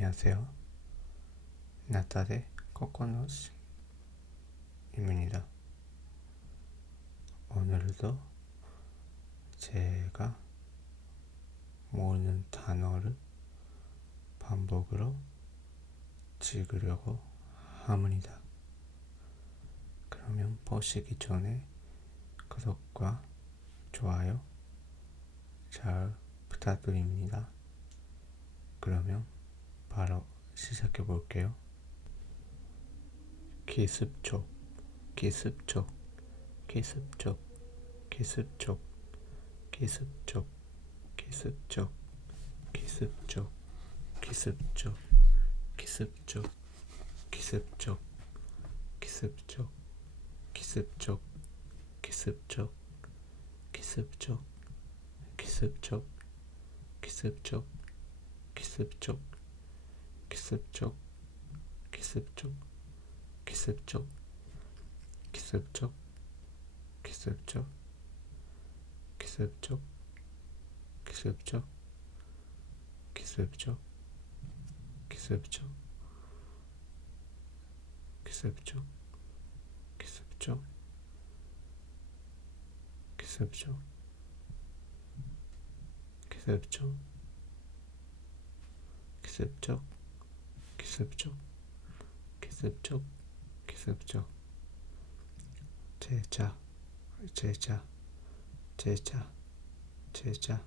안녕하세요. 나타의 코코넛입니다. 오늘도 제가 모르는 단어를 반복으로 찍으려고 합니다. 그러면 보시기 전에 구독과 좋아요 잘 부탁드립니다. 그러면 바로 시작해 볼게요. 기습촉, 기습촉, 기습촉, 기습촉, 기습촉, 기습촉, 기습촉, 기습촉, 기습촉, 기습촉, 기습촉, 기습촉, 기습촉, 기습촉, 기습촉, 기습촉, 기습촉, 기습촉, 기습촉, 기습촉, 기습촉, 기습촉, 기습촉, 기습촉, 기습촉, 기습촉, 기습촉, 기습촉, 기습촉, 기습촉, 기습촉, 기습촉, 기습촉, 기습촉, 제자, 제자, 제자, 제자,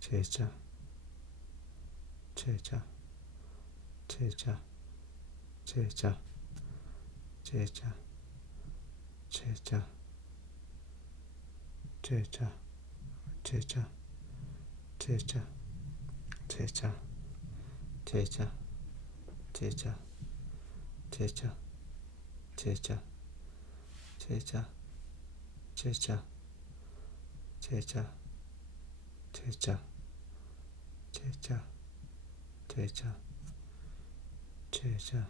제자, 제자, 제자, 제자, 제자, 제자, 제자, 제자, 제자, 제자, 제자, 제자, 제자, 제자, 제자, 제자, 제자, 제자, 제자, 제자, 제자,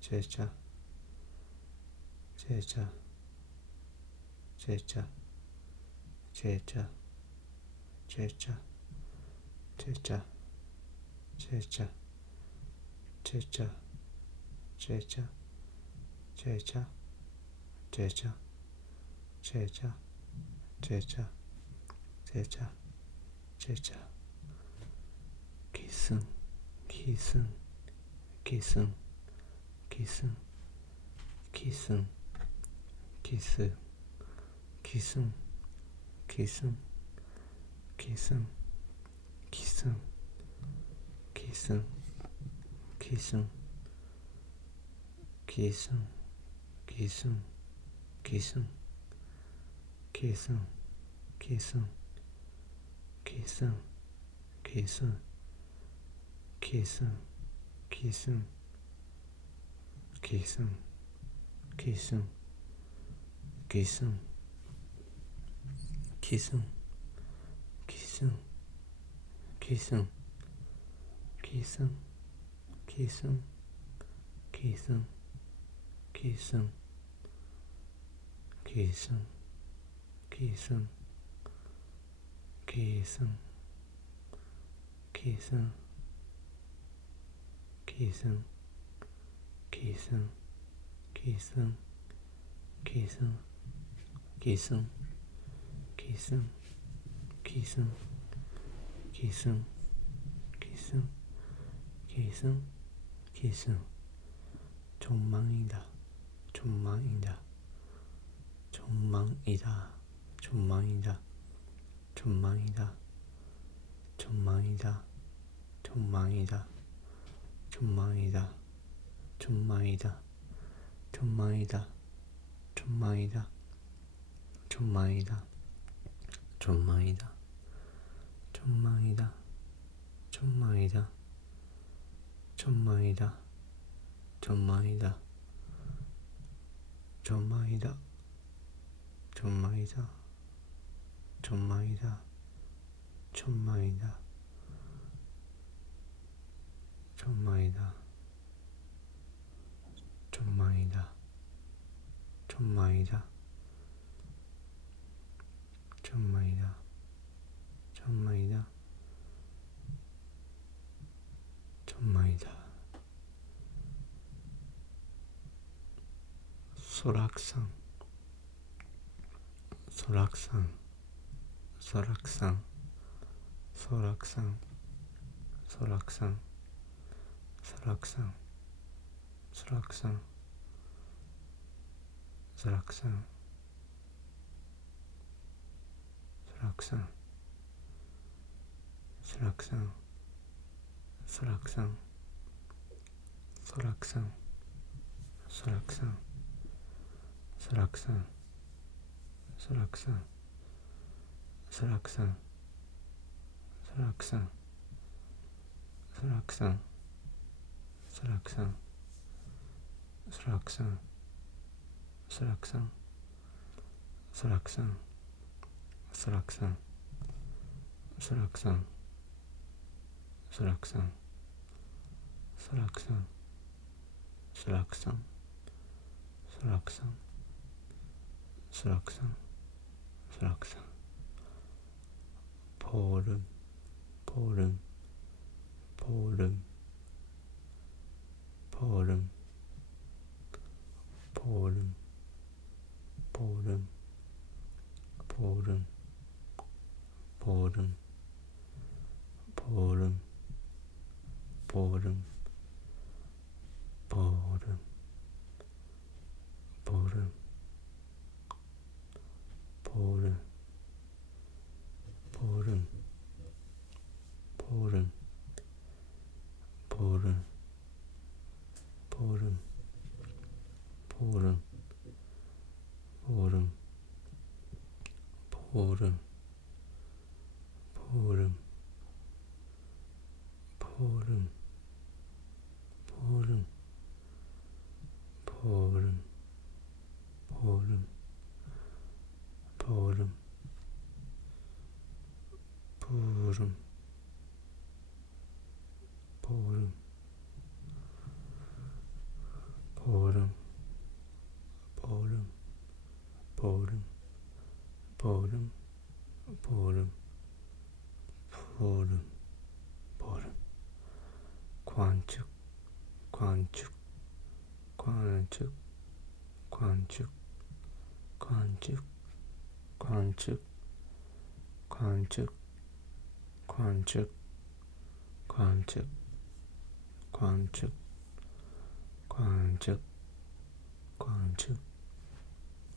제자, 제자, 제자, 제자, 제자, 제자, 제자, 제자, 제자, 제자, 제자, 제자, 제자, 제자, 제자, 기승, 기승, 기승, 기승, 기승, 기승, 기승, 기승, 기승, 기승, 기승, 기승, 기승, 기승, 기승, 기승, 기승, 기승, 기승, 기승, 기승, 기승, 기승, 기승, 기승, 기승, 기승, 기승, 기승, 기승, 기승, 기승, 기승, 기승, 기승, 기승, 기승, 기승, 기승, 기승, 기승, 기승, 기승, 기승, 기승, 기승, 존망이다, 존망이다, 존망이다, 존망이다, 존망이다, 존망이다, 존망이다, 존망이다, 존망이다, 존망이다, 존망이다, 존망이다, 존망이다, 존망이다, 존망이다, 천만이다. 천만이다. 천만이다. 천만이다. 천만이다. 천만이다 천만이다 천만이다 천만이다 천만이다 천만이다 소락산 소락산 소락산 소락산 소락산 소락산 소락산 소락산 소락산 소락산 소락산 소락산 소락산 소락산 소락산 소락산 소락산 소락산 소락산 소락산 소락산 소락산 소락산 소락산 소락산 소락산 소락산 소락산 소락산 소락산 보름 보름 보름 보름 보름 보름 보름 보름 보름 보름 보름 보름 보름 보름 보름 보름 관측 관측 관측 관측 관측 관측 관측 관측 관측 관측 관측 관측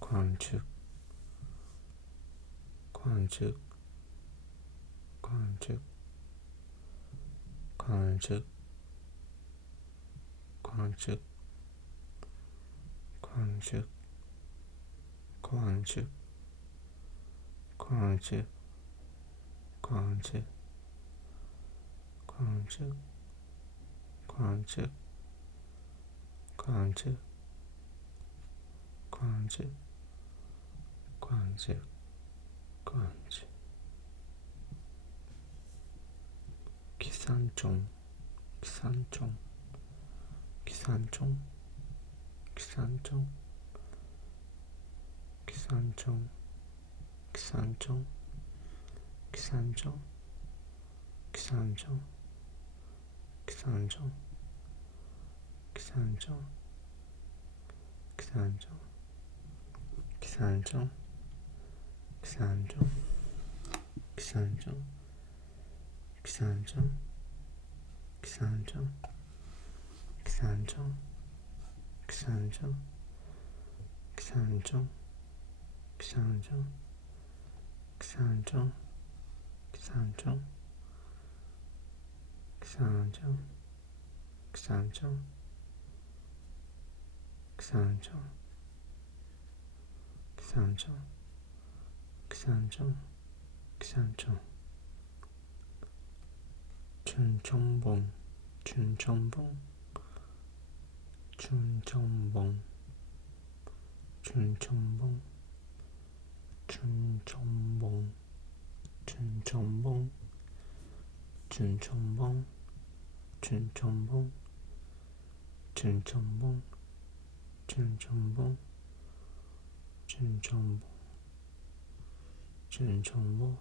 관측 관측 관측 관측 관측 관측 관측 관측 관측 관측 관측 관측 관측 관측 관측 기산종 기산종 기산종 기산종 기산종 기산종 기산종 기산종 기산종 기산종 기산종 기산종 기산종 기산종 기산종 기산종 기산종 기산종 기산종 기산종 기산종 기산종 기산종 기산 종 기산종 기산종 기산종 기산종 준정봉 준정봉 준정봉 준정봉 준정봉 준정봉 준정봉 준정봉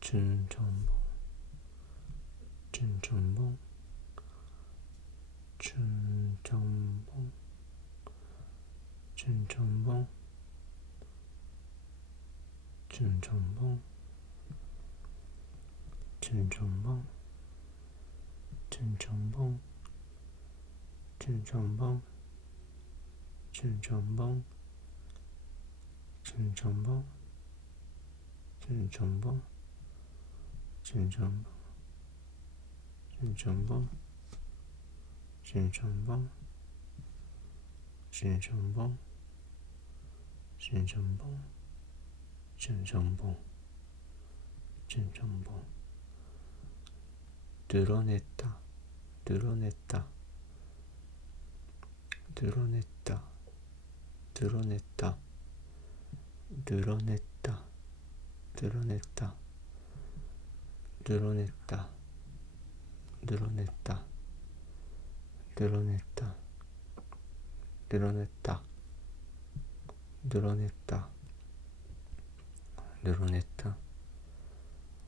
준정봉 준정봉 준정봉 준정봉 준정봉 준정봉 준정봉 진천봉 진천봉 진천봉 진천봉 진천봉 진천봉 진천봉 진천봉 진천봉 진천봉 진천봉. 드러냈다 드러냈다 드러냈다 드러냈다 드러냈다 드러냈다 드러냈다. 드러냈다 드러냈다 드러냈다 드러냈다 드러냈다 드러냈다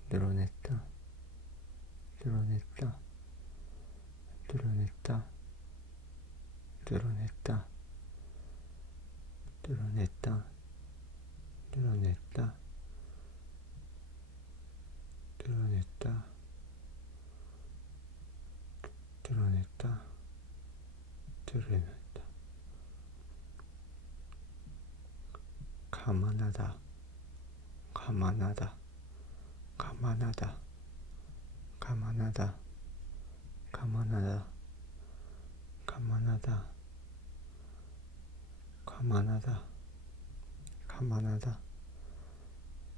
드러냈다 드러냈다 드러냈다 드러냈다 드러냈다 드러냈다 드러냈다 드러냈다 드러냈다 가만하다 가만하다 가만하다 가만하다 가만하다 가만하다 가만하다 가만하다 가만하다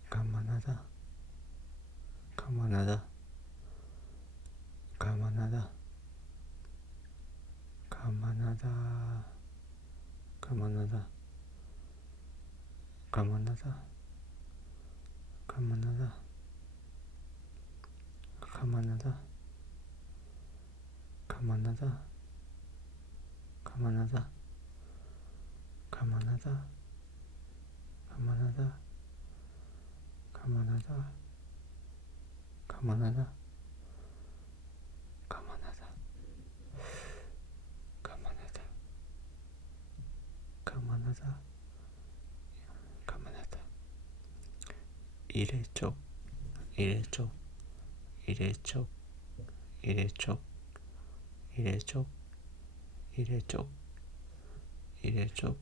가만하다 가만하다 가만하다 가만하다 가만하다 가만하다 가만하다 가만하다 가만하다 가만하다 가만하다 가만하다 가만하다 가만하다 가만하다 가만하다 가만하다 이래쪽 이래쪽 이래쪽 이래쪽 이래쪽 이래쪽 이래쪽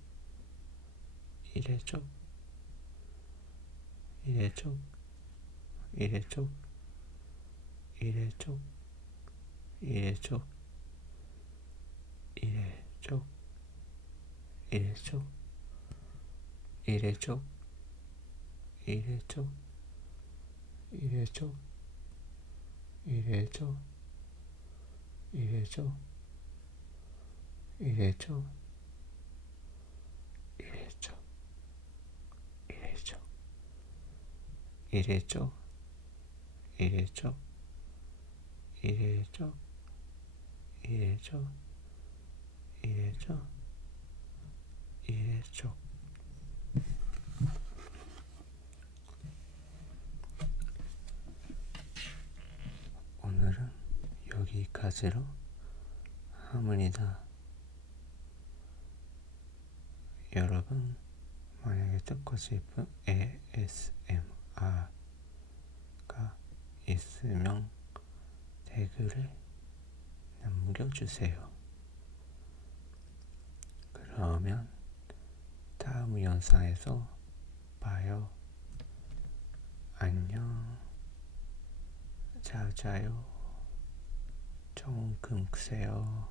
이래쪽 이래쪽 이래쪽 이래쪽 이래쪽 이래쪽 이래쪽 이래쪽 이래쪽 이래쪽 이래쪽 이래쪽 이래쪽 이래쪽 이래쪽 이래쪽 이래쪽 이래쪽 이래쪽 이래쪽 이래쪽 오늘은 여기까지로 하문이다. 여러분 만약에 듣고 싶은 ASMR가 있으면 댓글에 남겨주세요. 그러면 다음 영상에서 봐요. 안녕. 잘 자요. 조금 크세요.